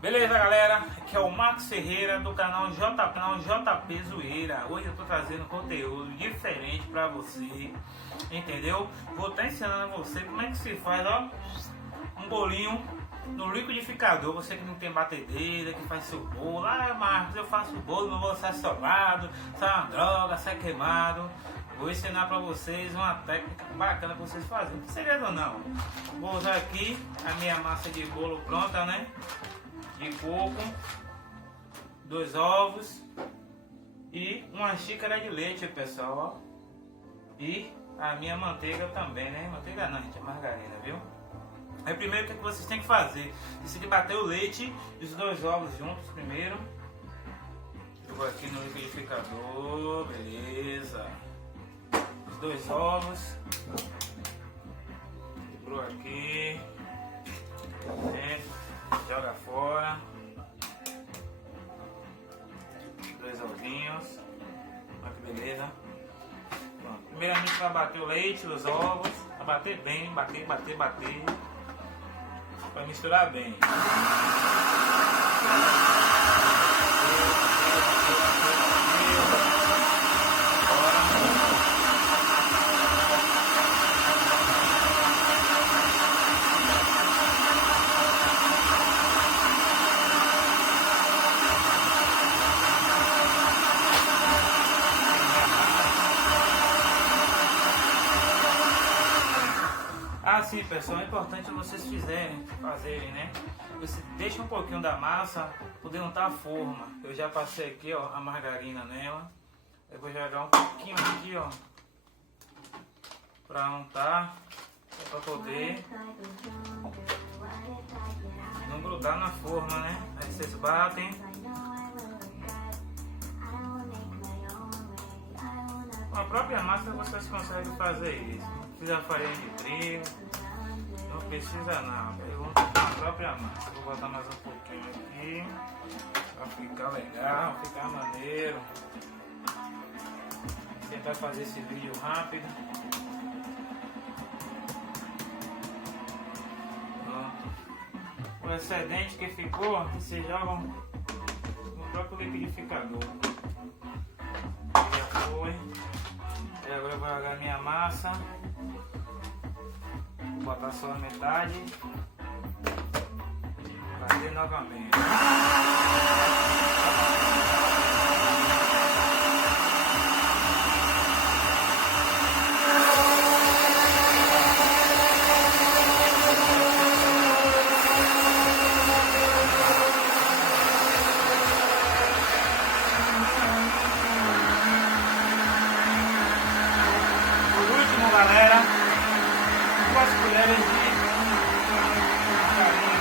Beleza, galera? Aqui é o Marcos Ferreira do canal JP Zoeira. Hoje eu tô trazendo conteúdo diferente pra você, entendeu? Vou estar ensinando a você como é que se faz, ó, um bolinho no liquidificador. Você que não tem batedeira, que faz seu bolo. Ah, Marcos, eu faço bolo, não vou sai solado, sai uma droga, sai queimado. Vou ensinar pra vocês uma técnica bacana pra vocês fazerem. Não tem segredo não. Vou usar aqui a minha massa de bolo pronta, né? De coco, 2 ovos e uma xícara de leite, pessoal, ó. E a minha manteiga também, né? Manteiga não, gente, é margarina, viu? Aí primeiro o que vocês têm que fazer? Decide bater o leite e os 2 ovos juntos primeiro. Eu vou aqui no liquidificador, beleza. Os 2 ovos. Quebrou aqui. Joga fora. 2 ovinhos. Olha que beleza. Pronto. Primeiramente vai bater o leite, os ovos. Vai bater bem, bater. Vai misturar bem. Assim, pessoal, é importante vocês fazerem, né? Você deixa um pouquinho da massa poder untar a forma. Eu já passei aqui, ó, a margarina nela. Eu vou jogar um pouquinho aqui, ó, pra untar, pra poder não grudar na forma, né? Aí vocês batem. Com a própria massa vocês conseguem fazer isso. Não precisa farinha de trigo, não precisa nada. Eu vou botar a própria massa. Vou botar mais um pouquinho aqui pra ficar legal, ficar maneiro. Vou tentar fazer esse vídeo rápido. Pronto. O excedente que ficou, vocês jogam no próprio liquidificador. Já foi. E agora eu vou jogar minha massa. Vou botar só a metade. Bater novamente. Galera, 2 colheres de farinha.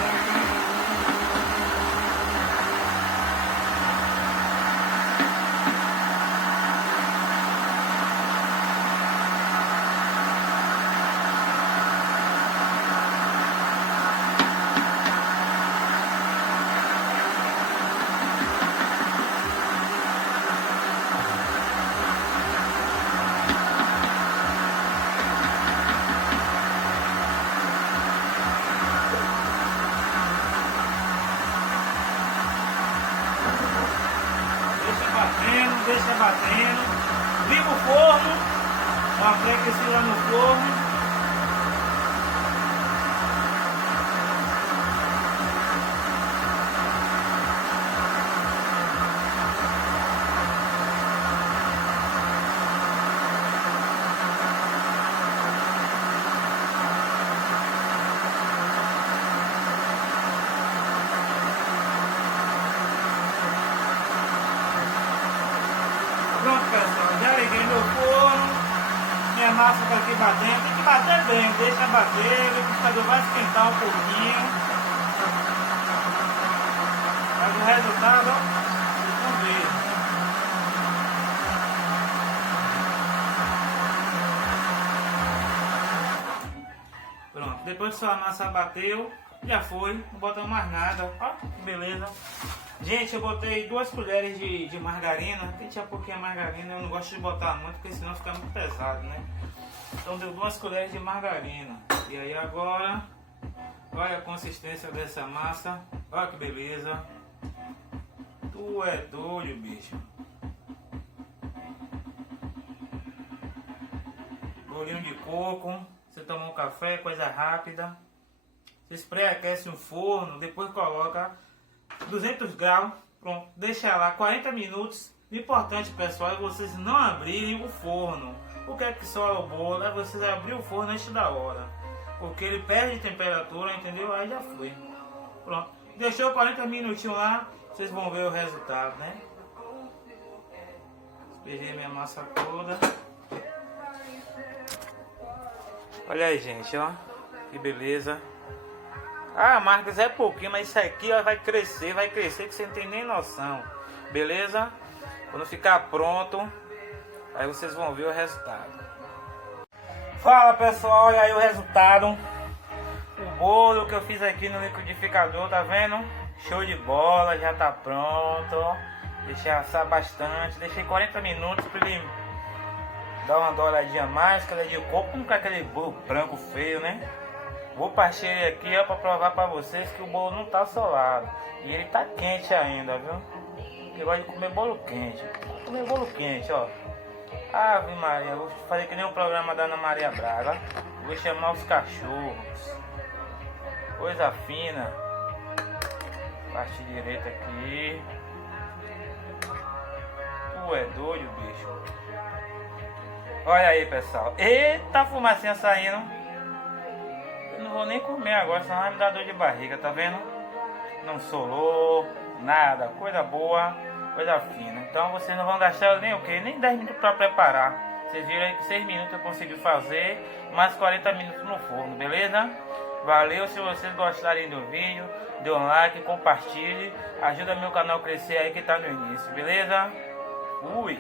Deixa batendo, liga o forno, dá uma pré-aquecida no forno. Pronto, pessoal, já liguei meu forno, minha massa está aqui batendo, tem que bater bem, deixa bater, o liquidificador vai esquentar um pouquinho, mas o resultado, ó, vamos ver. Pronto, depois que sua massa bateu, já foi, não bota mais nada, ó, que beleza. Gente, eu botei 2 colheres de margarina. Tem que tirar um pouquinho a margarina. Eu não gosto de botar muito, porque senão fica muito pesado, né? Então deu 2 colheres de margarina. E aí agora Olha a consistência dessa massa. Olha que beleza. Tu é doido, bicho. Bolinho de coco. Você toma um café, coisa rápida. Você pré-aquece um forno, depois coloca 200 graus. Pronto, deixa lá 40 minutos. O importante, pessoal, é vocês não abrirem o forno. O que é que sola o bolo? É vocês abrirem o forno antes da hora. Porque ele perde temperatura, entendeu? Aí já foi. Pronto. Deixou 40 minutinhos lá, vocês vão ver o resultado, né? Despejei minha massa toda. Olha aí, gente, ó. Que beleza. Ah, Marcos, é pouquinho, mas isso aqui ó, vai crescer que você não tem nem noção. Beleza? Quando ficar pronto, aí vocês vão ver o resultado. Fala pessoal, olha aí o resultado. O bolo que eu fiz aqui no liquidificador, tá vendo? Show de bola, já tá pronto. Deixei assar bastante, deixei 40 minutos para ele dar uma douradinha mais, que ele é de coco, não com aquele bolo branco feio, né? Vou partir ele aqui ó, para provar para vocês que o bolo não tá solado. E ele tá quente ainda, viu? Eu gosto de comer bolo quente. Vou comer bolo quente, ó. Ave Maria, vou fazer que nem o programa da Ana Maria Braga. Vou chamar os cachorros. Coisa fina. Parte direita aqui. Tu é doido, bicho. Olha aí, pessoal. Eita, fumacinha saindo. Eu não vou nem comer agora, senão vai me dar dor de barriga, tá vendo? Não solou, nada. Coisa boa, coisa fina. Então vocês não vão gastar nem o quê? Nem 10 minutos para preparar. Vocês viram aí que 6 minutos eu consegui fazer, mais 40 minutos no forno, beleza? Valeu, se vocês gostarem do vídeo, dê um like, compartilhe, ajuda meu canal a crescer aí que tá no início, beleza? Fui!